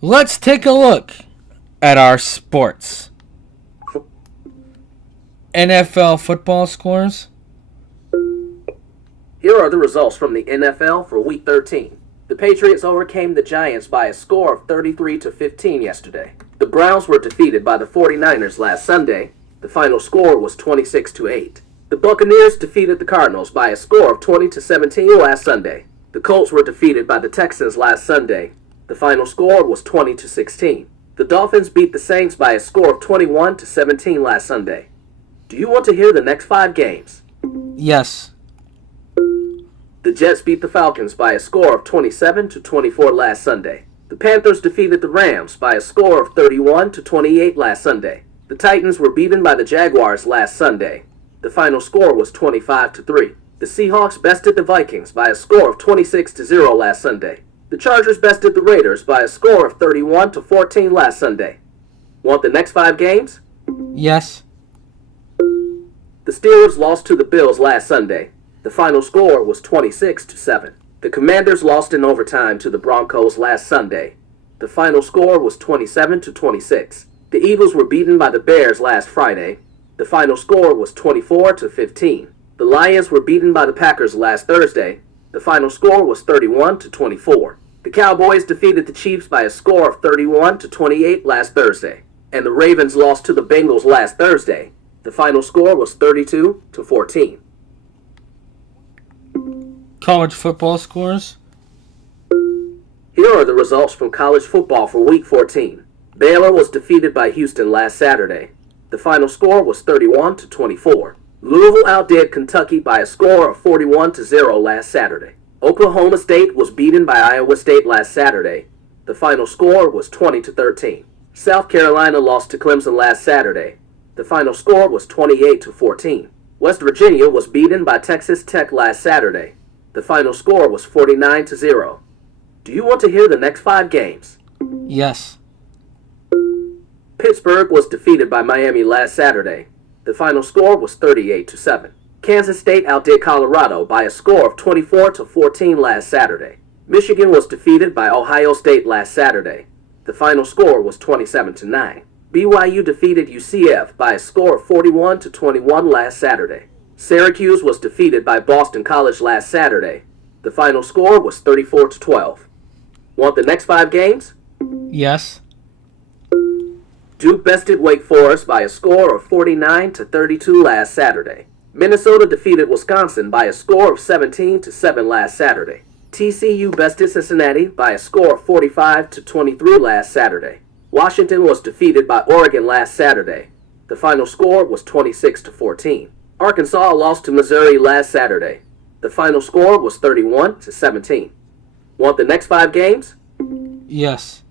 Let's take a look at our sports. NFL football scores. Here are the results from the NFL for Week 13. The Patriots overcame the Giants by a score of 33-15 yesterday. The Browns were defeated by the 49ers last Sunday. The final score was 26-8. The Buccaneers defeated the Cardinals by a score of 20-17 last Sunday. The Colts were defeated by the Texans last Sunday. The final score was 20-16. The Dolphins beat the Saints by a score of 21-17 last Sunday. Do you want to hear the next 5 games? Yes. The Jets beat the Falcons by a score of 27-24 last Sunday. The Panthers defeated the Rams by a score of 31-28 last Sunday. The Titans were beaten by the Jaguars last Sunday. The final score was 25-3. The Seahawks bested the Vikings by a score of 26-0 last Sunday. The Chargers bested the Raiders by a score of 31-14 last Sunday. Want the next 5 games? Yes. The Steelers lost to the Bills last Sunday. The final score was 26-7. The Commanders lost in overtime to the Broncos last Sunday. The final score was 27-26. The Eagles were beaten by the Bears last Friday. The final score was 24-15. The Lions were beaten by the Packers last Thursday. The final score was 31-24. The Cowboys defeated the Chiefs by a score of 31-28 last Thursday. And the Ravens lost to the Bengals last Thursday. The final score was 32-14. College football scores. Here are the results from college football for Week 14. Baylor was defeated by Houston last Saturday. The final score was 31-24. Louisville outdid Kentucky by a score of 41-0 last Saturday. Oklahoma State was beaten by Iowa State last Saturday. The final score was 20-13. South Carolina lost to Clemson last Saturday. The final score was 28-14. West Virginia was beaten by Texas Tech last Saturday. The final score was 49-0. Do you want to hear the next 5 games? Yes. Pittsburgh was defeated by Miami last Saturday. The final score was 38-7. Kansas State outdid Colorado by a score of 24-14 last Saturday. Michigan was defeated by Ohio State last Saturday. The final score was 27-9. BYU defeated UCF by a score of 41-21 last Saturday. Syracuse was defeated by Boston College last Saturday. The final score was 34-12. Want the next 5 games? Yes. Duke bested Wake Forest by a score of 49-32 last Saturday. Minnesota defeated Wisconsin by a score of 17-7 last Saturday. TCU bested Cincinnati by a score of 45-23 last Saturday. Washington was defeated by Oregon last Saturday. The final score was 26-14. Arkansas lost to Missouri last Saturday. The final score was 31-17. Want the next 5 games? Yes.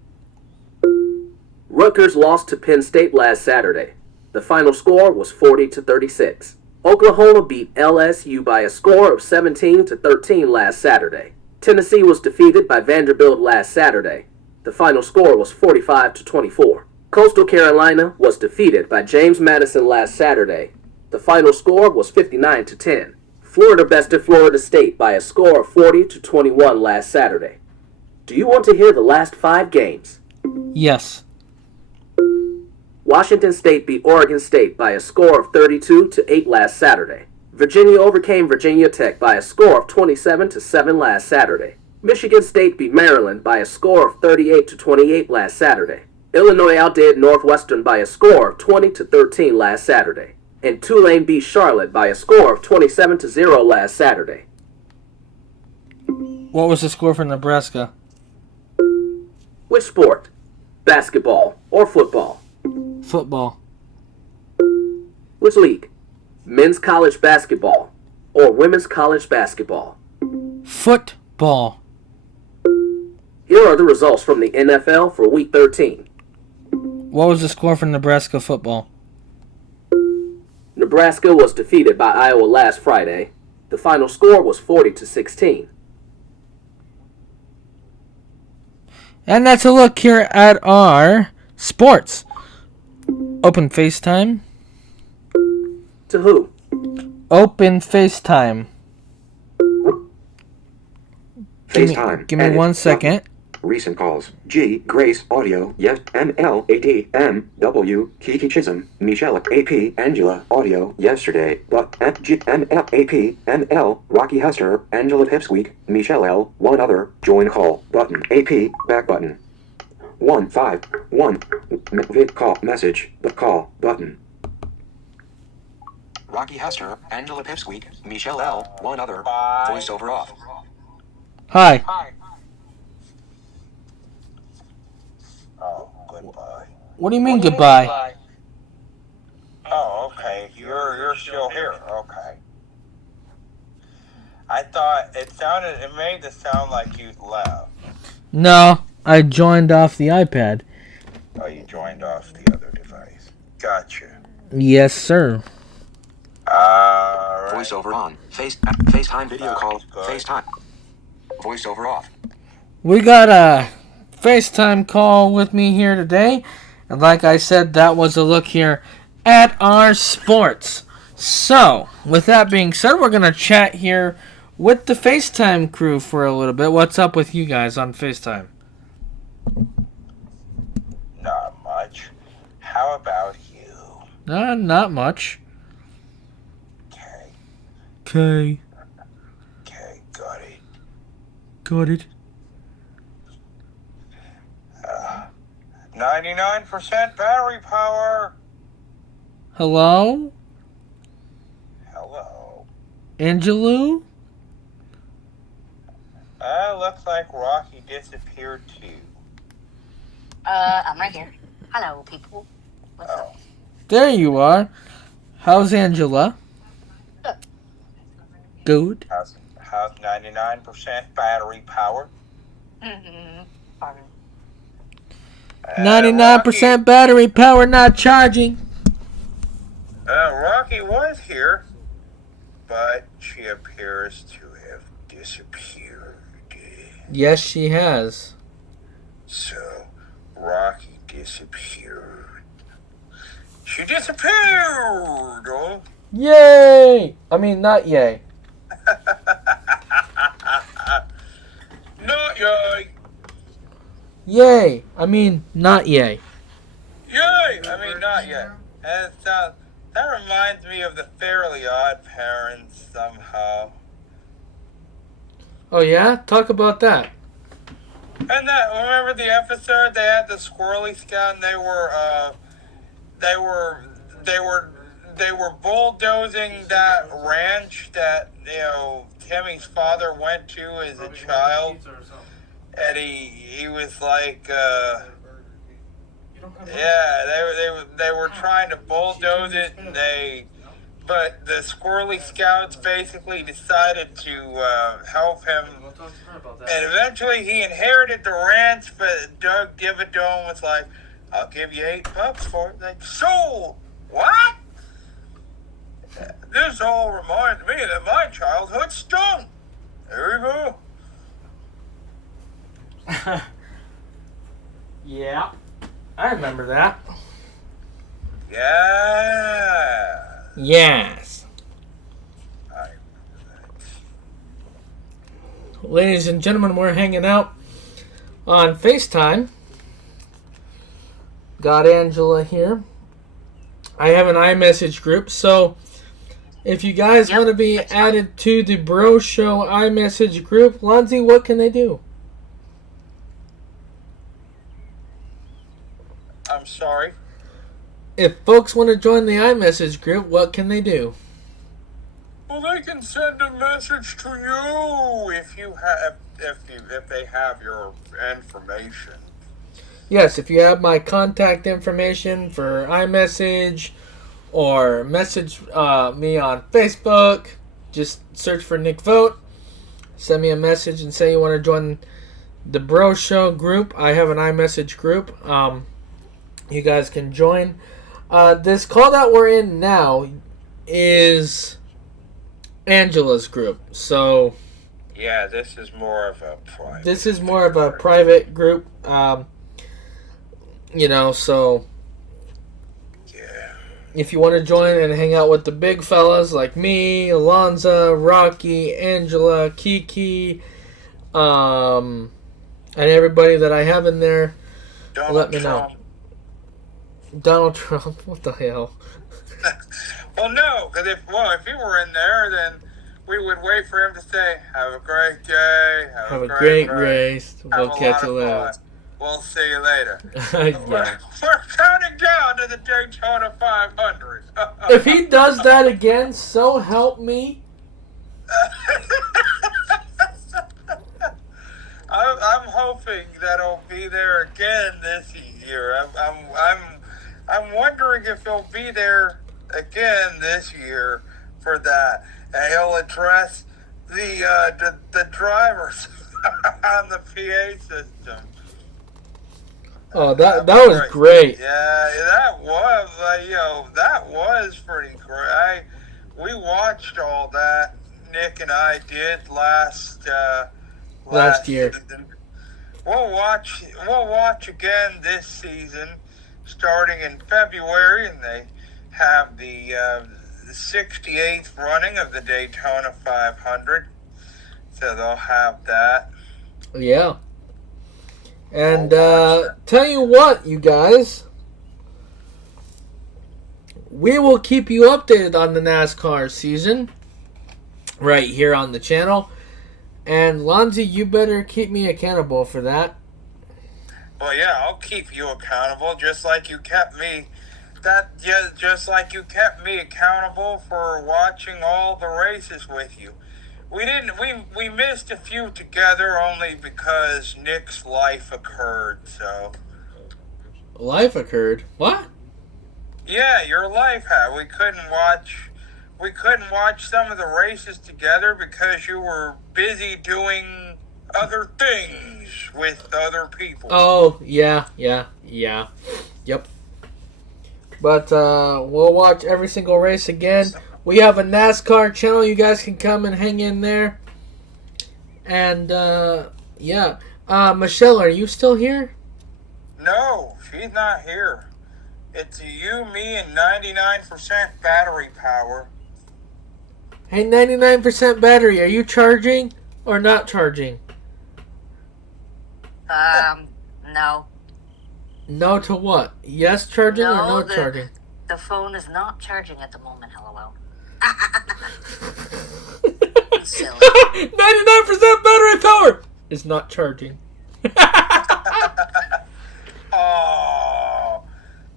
Rutgers lost to Penn State last Saturday. The final score was 40-36. Oklahoma beat LSU by a score of 17-13 last Saturday. Tennessee was defeated by Vanderbilt last Saturday. The final score was 45-24. Coastal Carolina was defeated by James Madison last Saturday. The final score was 59-10. Florida bested Florida State by a score of 40-21 last Saturday. Do you want to hear the last 5 games? Yes. Washington State beat Oregon State by a score of 32-8 last Saturday. Virginia overcame Virginia Tech by a score of 27-7 last Saturday. Michigan State beat Maryland by a score of 38-28 last Saturday. Illinois outdid Northwestern by a score of 20-13 last Saturday. And Tulane beat Charlotte by a score of 27-0 last Saturday. What was the score for Nebraska? Which sport? Basketball or football? Football. Which league? Men's college basketball or women's college basketball? Football. Here are the results from the NFL for Week 13. What was the score for Nebraska football? Nebraska was defeated by Iowa last Friday. The final score was 40-16. And that's a look here at our sports. Open FaceTime. To who? Open FaceTime. FaceTime. Give me Edit. 1 second. Recent calls. G. Grace Audio. Yes. ML80. MW. Kiki Chisholm. Michelle AP. Angela Audio. Yesterday. But G. ML AP. ML. Rocky Hester. Angela Pipsqueak. Michelle L. One other. Join call. Button. AP. Back button. 151. Vid call. Message. But call. Button. Rocky Hester. Angela Pipsqueak. Michelle L. One other. Voiceover off. Hi. Oh, goodbye. What do you mean goodbye? Oh, okay. You're still here. Okay. I thought it made it sound like you'd left. No, I joined off the iPad. Oh, you joined off the other device. Gotcha. Yes, sir. Alright. Voiceover on. FaceTime video call. FaceTime. Voiceover off. We got a FaceTime call with me here today. And like I said, that was a look here at our sports. So, with that being said, we're going to chat here with the FaceTime crew for a little bit. What's up with you guys on FaceTime? Not much. How about you? Not much. Okay. Okay. Got it. Got it. 99% battery power. Hello? Hello. Angelou? Looks like Rocky disappeared too. I'm right here. Hello, people. What's up? There you are. How's Angela? Good. How's 99% battery power? Pardon. 99% battery power not charging. Rocky was here, but she appears to have disappeared. Yes, she has. So, Rocky disappeared. She disappeared! Oh. Yay! I mean, not yay. Not yay! Yay! I mean, not yay. Yay! I mean, not yet. And that reminds me of the Fairly Odd Parents somehow. Oh yeah? Talk about that. And that, remember the episode they had the Squirrely Scout and they were bulldozing that ranch that, Timmy's father went to as a child. And he was like, they were trying to bulldoze it, but the Squirrely Scouts basically decided to help him. And eventually he inherited the ranch, but Doug Divadome was like, I'll give you $8 for it. Like, so, what? This all reminds me that my childhood stunk. There you go. Yeah. I remember that. Yeah. Yes. I Ladies and gentlemen, we're hanging out on FaceTime. Got Angela here. I have an iMessage group, so if you guys want to be added to the Bro Show iMessage group, Lonzy, what can they do? I'm sorry. If folks want to join the iMessage group, what can they do? Well, they can send a message to you if they have your information. Yes, if you have my contact information for iMessage or message me on Facebook, just search for Nick Vote. Send me a message and say you want to join the Bro Show group. I have an iMessage group. You guys can join. This call that we're in now is Angela's group. So Yeah, this is more of a private. this is more of a private group. So Yeah. if you want to join and hang out with the big fellas like me, Alonza, Rocky, Angela, Kiki, And everybody that I have in there, Donald let me Trump. know. Donald Trump? What the hell? Well, no, because if he were in there, then we would wait for him to say, "Have a great day, Have a great race. have We'll a catch lot you of later. fun. We'll see you later." Yeah. We're counting down to the Daytona 500. If he does that again, so help me. I'm hoping that he'll be there again this year. I'm wondering if he'll be there again this year for that, and he'll address the drivers on the PA system. Oh, that was great. Yeah, that was pretty great. We watched all that. Nick and I did last Year. season. We'll watch again this season, starting in February, and they have the 68th running of the Daytona 500. So they'll have that. Yeah. And tell you what, you guys, we will keep you updated on the NASCAR season right here on the channel. And Lonzy, you better keep me accountable for that. Well, yeah, I'll keep you accountable, just like you kept me. Just like you kept me accountable for watching all the races with you. We missed a few together only because Nick's life occurred. So. Life occurred? What? Yeah, your life had. We couldn't watch some of the races together because you were busy doing other things with other people. Oh, yeah. Yep. But we'll watch every single race again. We have a NASCAR channel. You guys can come and hang in there. And, yeah. Michelle, are you still here? No, she's not here. It's you, me, and 99% battery power. Hey, 99% battery, are you charging or not charging? No. No to what? Yes charging or no the, charging? The phone is not charging at the moment, LOL. Silly. 99% battery power is not charging. Oh,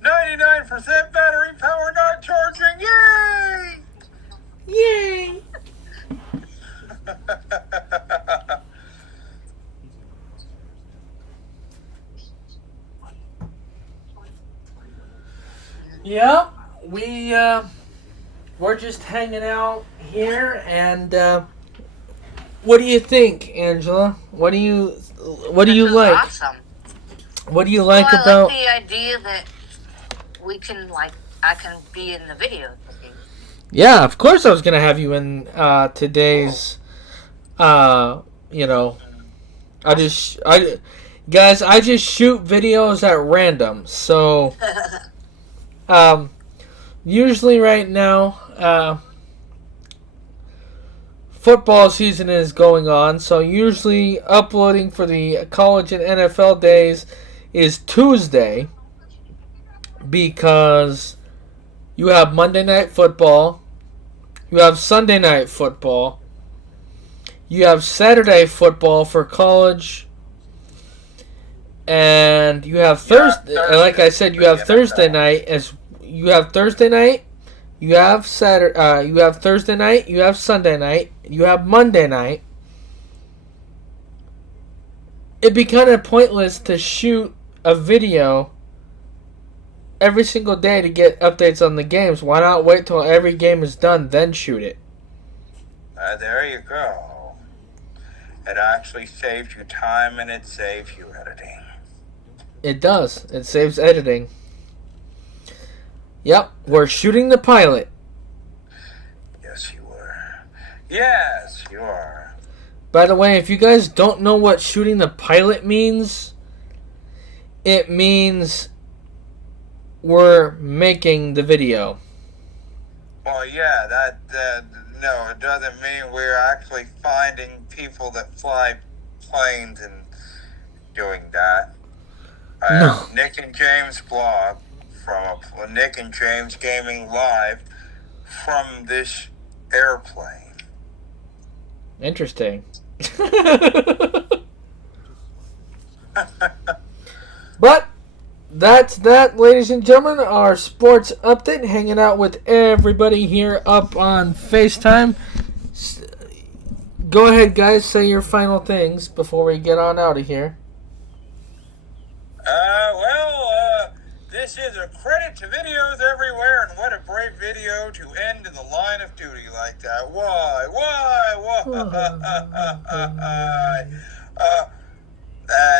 99% battery power not charging. Yay! Yay! Yeah, we're just hanging out here, and what do you think, Angela? What do you like? Awesome. What do you like I about like the idea that we can I can be in the video with you. Yeah, of course I was gonna have you in today's. Guys, I just shoot videos at random. So, usually right now, football season is going on. So usually uploading for the college and NFL days is Tuesday because you have Monday Night Football, you have Sunday Night Football, you have Saturday football for college, and you have Thursday. Like I said, you have Thursday night as you have Thursday night, you have Saturday, you have Thursday night, you have Sunday night, you have Monday night. It'd be kind of pointless to shoot a video every single day to get updates on the games. Why not wait till every game is done, then shoot it? There you go. It actually saves you time and it saves you editing. It does. It saves editing. Yep, we're shooting the pilot. Yes, you were. Yes, you are. By the way, if you guys don't know what shooting the pilot means, it means we're making the video. Well, yeah, no, it doesn't mean we're actually finding people that fly planes and doing that. No. Nick and James blog from Nick and James Gaming Live from this airplane. Interesting. But that's that, ladies and gentlemen. Our sports update. Hanging out with everybody here up on FaceTime. Go ahead, guys. Say your final things before we get on out of here. This is a credit to videos everywhere, and what a brave video to end in the line of duty like that. Why?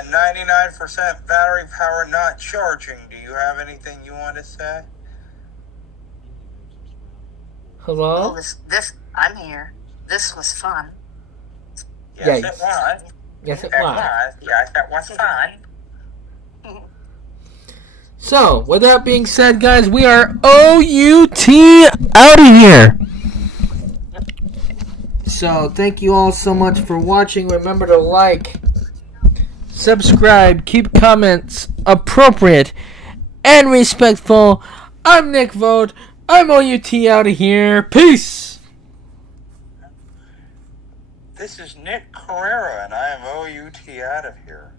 99% battery power not charging. Do you have anything you want to say? Hello? I'm here. This was fun. Yes, Yikes. it was. Yes, it It was. was. Yes, it was fun. So, with that being said, guys, we are OUT out of here. So, thank you all so much for watching. Remember to like, subscribe, keep comments appropriate and respectful. I'm Nick Vogt. I'm OUT out of here. Peace. This is Nick Carrera, and I am OUT out of here.